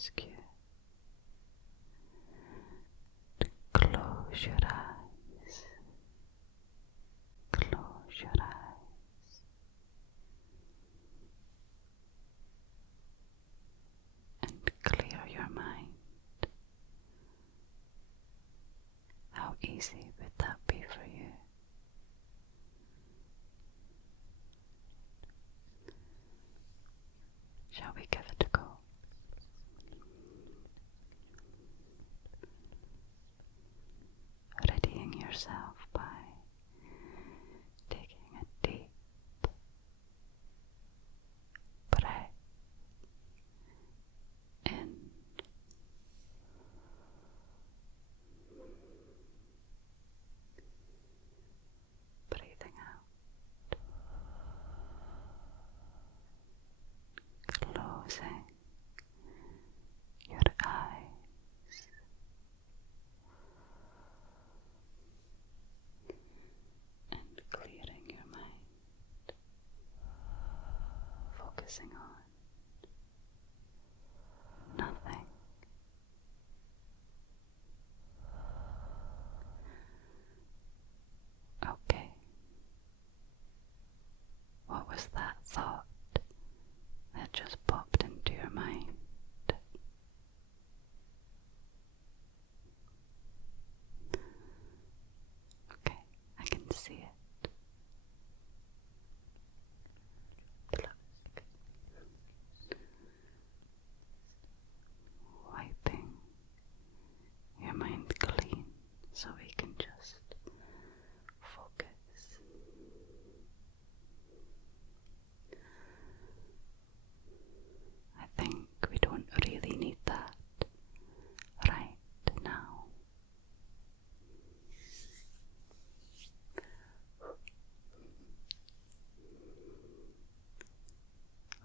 ask you to close your eyes. Close your eyes. And clear your mind. How easy would that be for you? Shall we give it a go? Readying yourself by taking a deep breath in. Breathing out. Closing your eyes. And clearing your mind. Focusing on nothing. Okay. What was that thought that just popped into your mind? Okay, I can see it. Pluck. Wiping your mind clean so we can just focus. I think we don't really need that right now.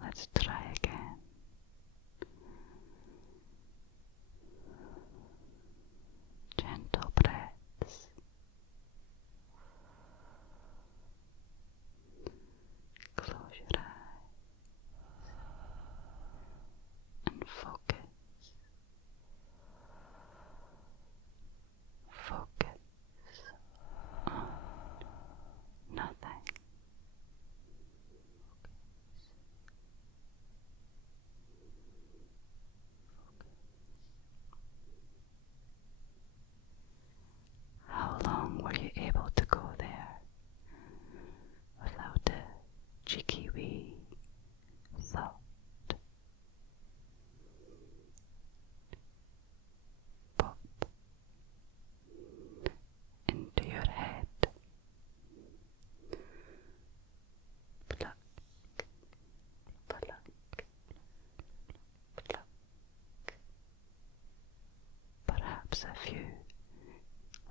Let's try again. Gentle breaths. Close your eyes and focus. Focus on nothing. How long were you able to go there without a cheeky wee thought? Pop into your head. Pluck, pluck, pluck. Perhaps a few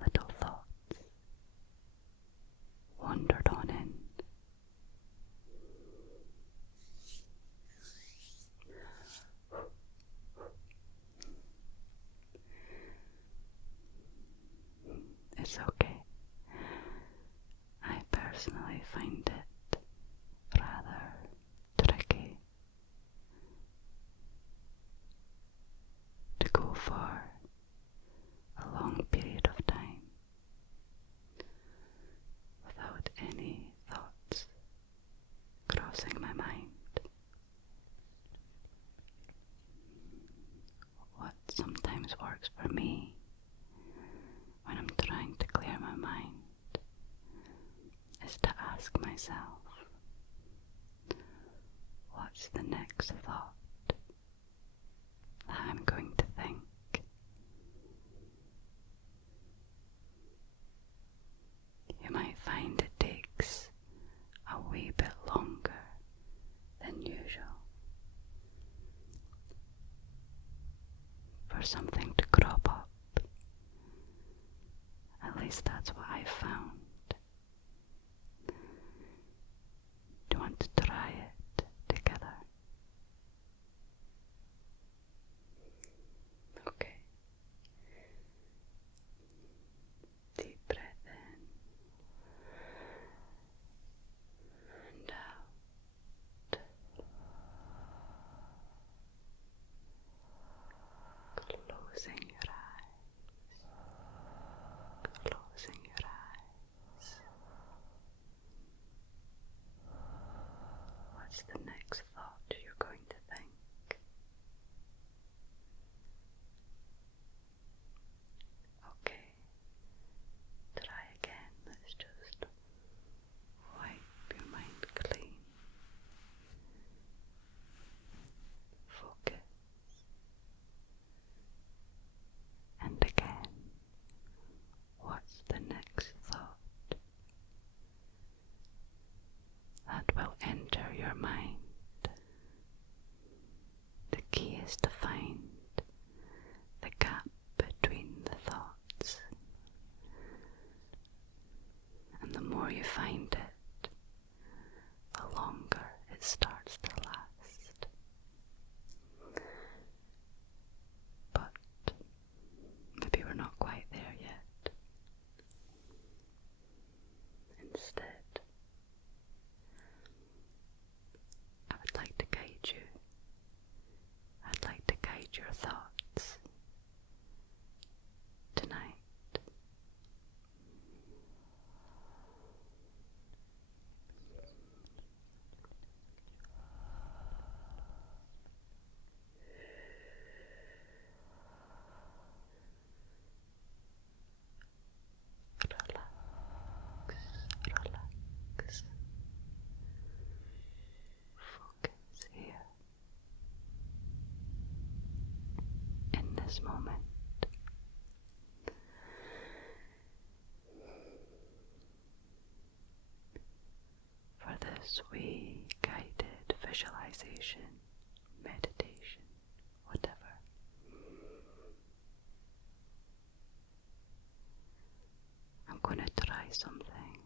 little thoughts wandered on in. It's okay. I personally find it rather tricky to go for a long period of time without any thoughts crossing my mind. What sometimes works for me when I'm trying to clear my mind is to ask myself, what's the next thought that I'm going to think? You might find it takes a wee bit longer than usual for something to crop up. At least that's what I found. Do you want to try it together? Okay. Deep breath in and out. what's the next thought you're going to think? Okay, try again. Let's just wipe your mind clean. Focus. And again, what's the next thought that will enter your mind? The key is to find the gap between the thoughts. And the more you find it, the longer it starts to last. But maybe we're not quite there yet. Instead, I would like to guide you. I'd like to guide your thoughts tonight. Relax. Focus here in this moment. For this wee guided visualization, meditation, whatever, I'm going to try something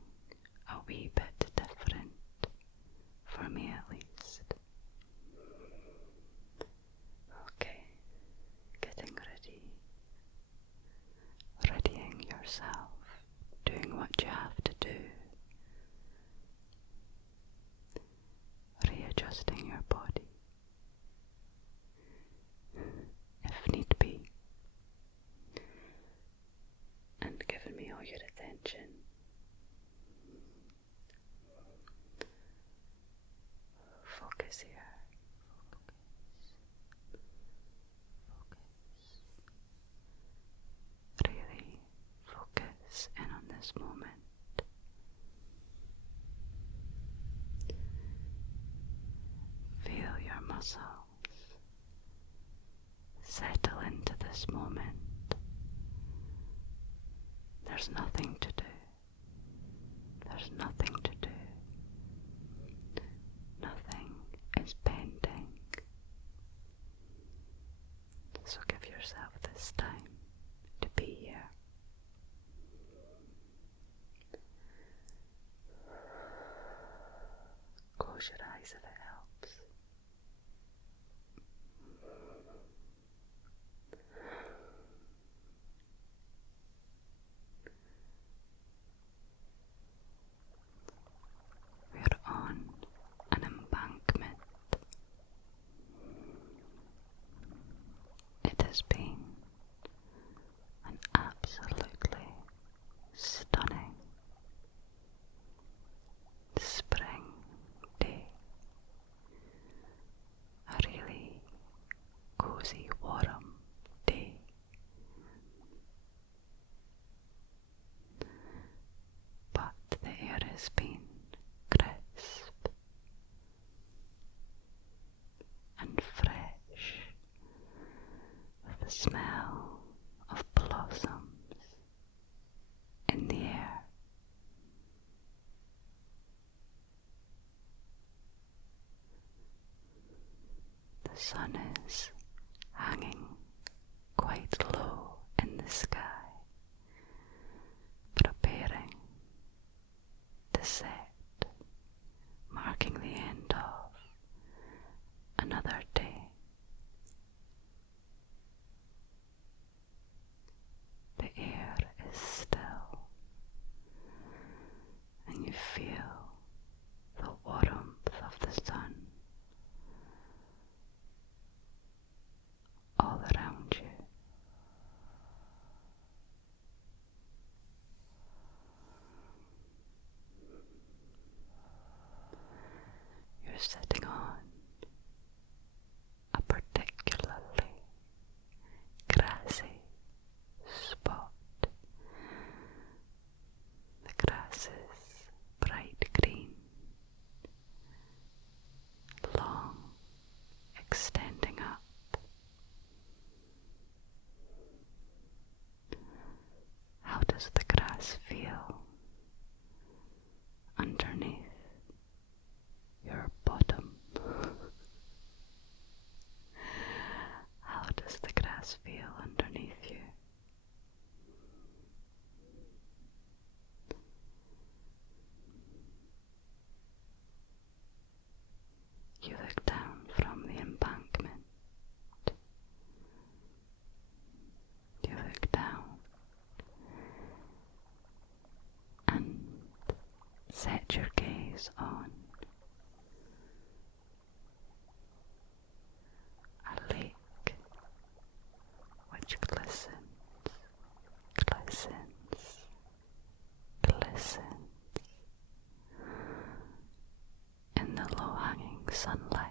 a wee bit different, for me at least. Okay, getting ready, readying yourself, doing what you have to do, readjusting your body, if need be, and giving me all your attention. Focus here. Focus. Really focus in on this moment. Feel your muscles settle into this moment. There's nothing to do. There's nothing to do. Nothing is pending. So give yourself this time to be here. Close your eyes if it helps. We're on an embankment. It has been an absolutely stunning spring day. A really cozy, warm day. But the air has been crisp and fresh with the smell of blossoms in the air. The sun is hanging quite low in the sky, preparing to set, marking the end of another day. The air is still, and you feel the warmth of the sun all around you. eyes on a lake which glistens, glistens, glistens in the low-hanging sunlight.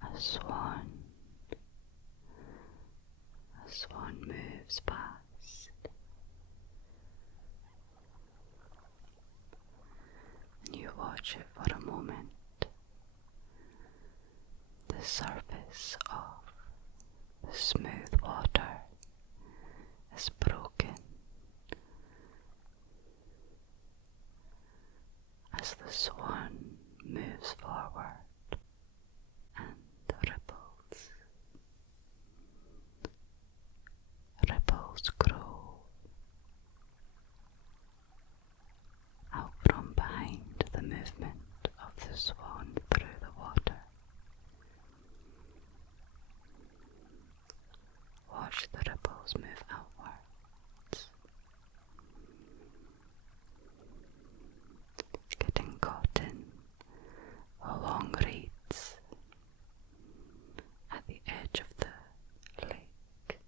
A swan moves past, and you watch it for a moment. The surface of the smooth water is broken as the swan moves forward, and ripples grow out from behind the movement of the swan through the water. Watch the ripples move outwards, getting caught in the long reeds at the edge of the lake.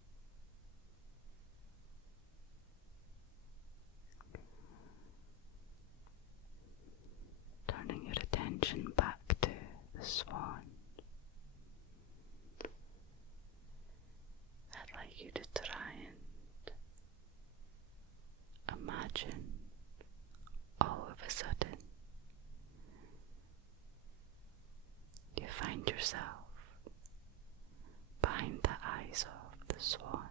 Turning your attention back to the swan, I'd like you to try and imagine all of a sudden you find yourself behind the eyes of the swan.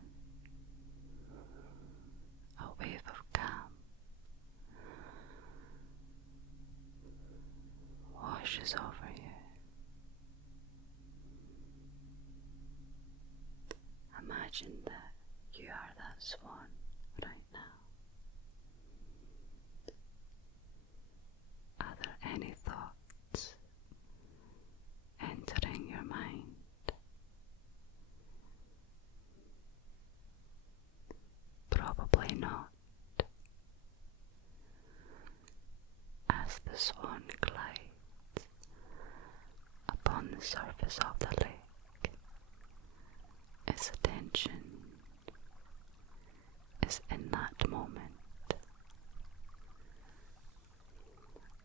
A wave of calm washes over you. Imagine that you are that swan right now. Are there any thoughts entering your mind? Probably not. As the swan glides upon the surface of the lake, its attention is in that moment.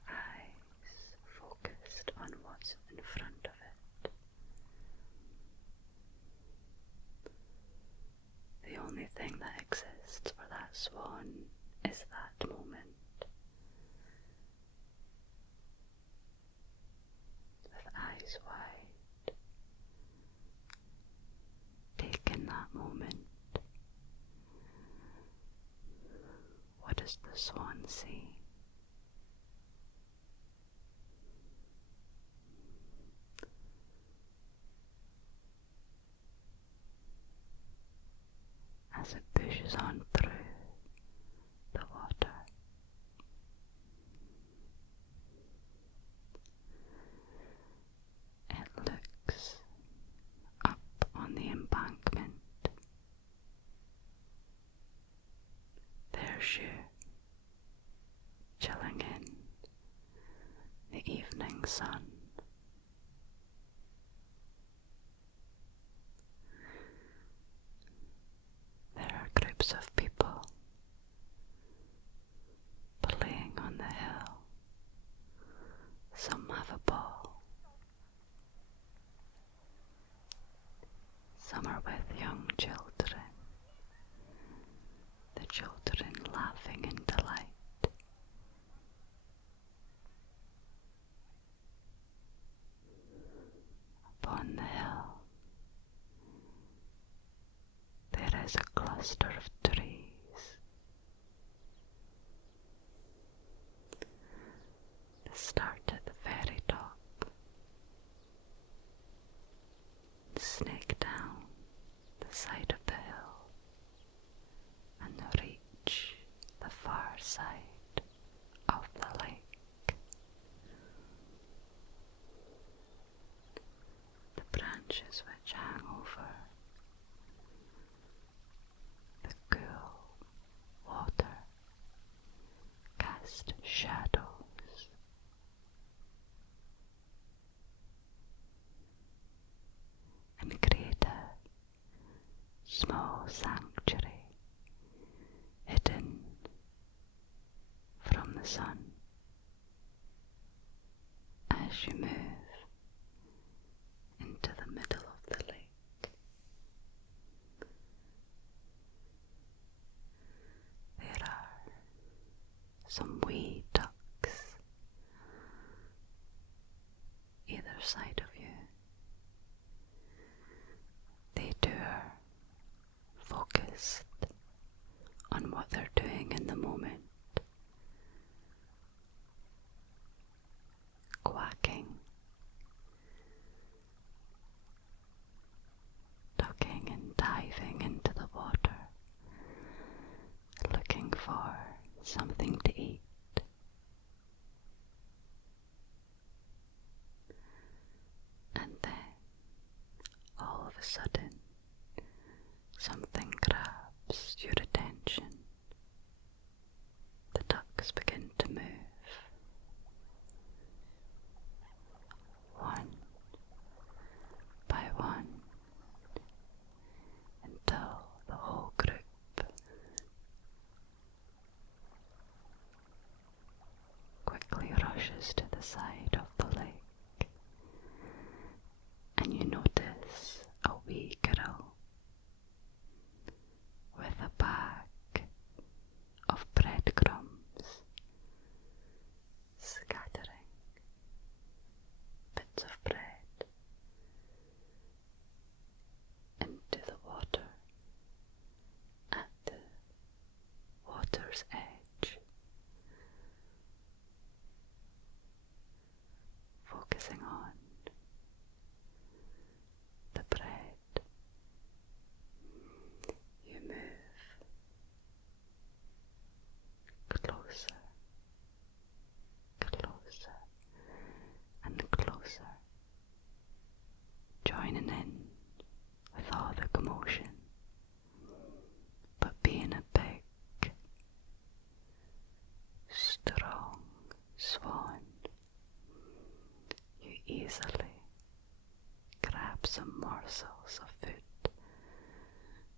Eyes focused on what's in front of it. The only thing that exists for that swan is that moment. With eyes wide, take in that moment. What does the swan see? As it pushes on through the water, it looks up on the embankment. There's you, chilling in the evening sun. There are groups of people playing on the hill. Some have a ball. Some are with young children. The children laughing in delight. Upon the hill, there is a cluster of trees. They start at the very top, snake down the side of the hill, and reach the far side of the lake. The branches which hang over small sanctuary hidden from the sun. As you move into the middle of the lake, there are some wee ducks either side of you. They too are focused on what they're doing in the moment, quacking, ducking and diving into the water, looking for something to eat. And then, all of a sudden, something grabs your attention. The ducks begin to move. One by one, until the whole group quickly rushes to the side of the lake, and you notice a wee girl with a bag of breadcrumbs, scattering bits of bread into the water at the water's edge, focusing on the bread. You move closer, closer and closer, joining in with all the commotion, but being a big, strong swan, you easily grab some morsels of food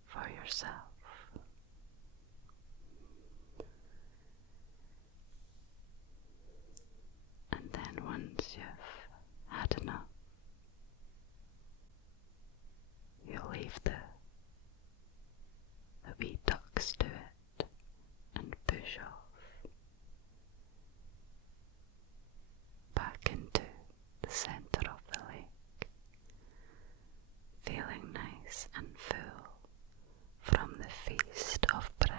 for yourself. And then once you've had enough, you leave the wee ducks to it and push off back into the center of the lake, feeling nice and full from the feast of bread.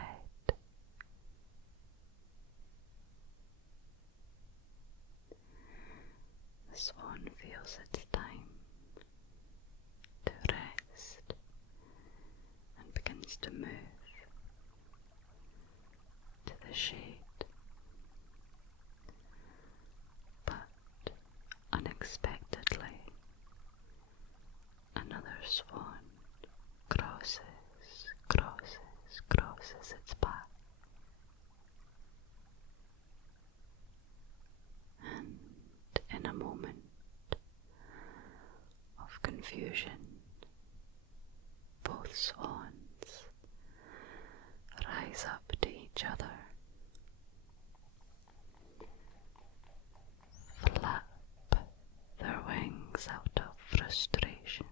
The swan feels its time to rest and begins to move to the shade, but unexpectedly another swan crosses its path, and in a moment of confusion, both swans rise up to each other, flap their wings out of frustration,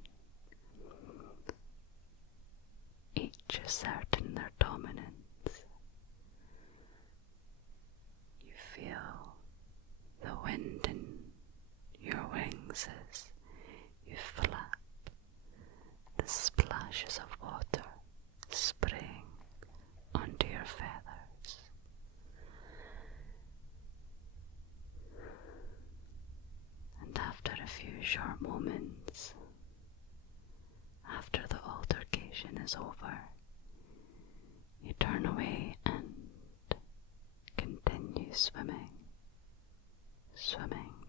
each asserting their dominance. You feel the wind in your wings as you flap, the splashes of water spraying onto your feathers. And after a few short moments, after the altercation is over, you turn away and continue swimming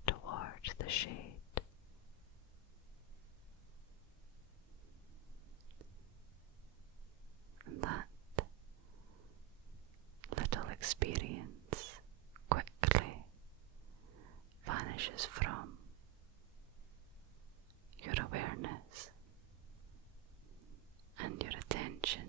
towards the shade. And that little experience quickly vanishes from your awareness, and your attention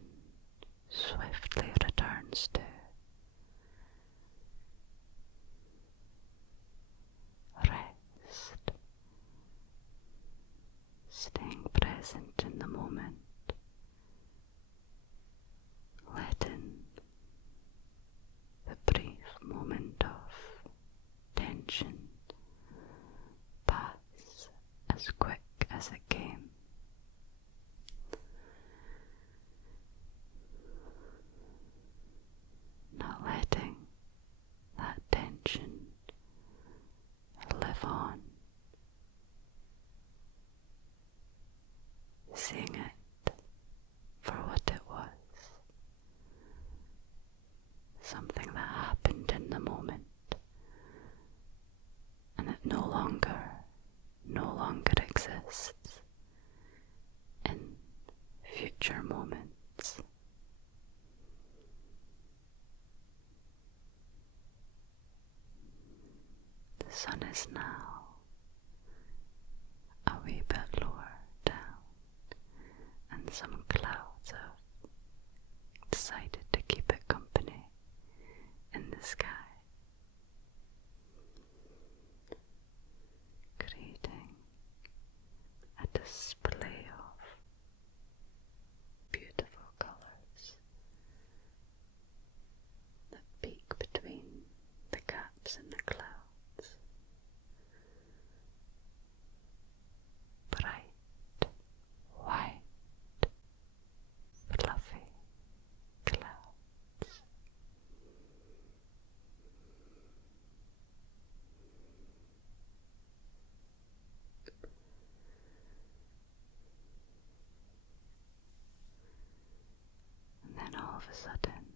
sun is now a wee bit lower down, and some clouds have decided to keep it company in the sky, creating a display of beautiful colours that peek between the gaps in the clouds. Bright, white, fluffy clouds. And then all of a sudden,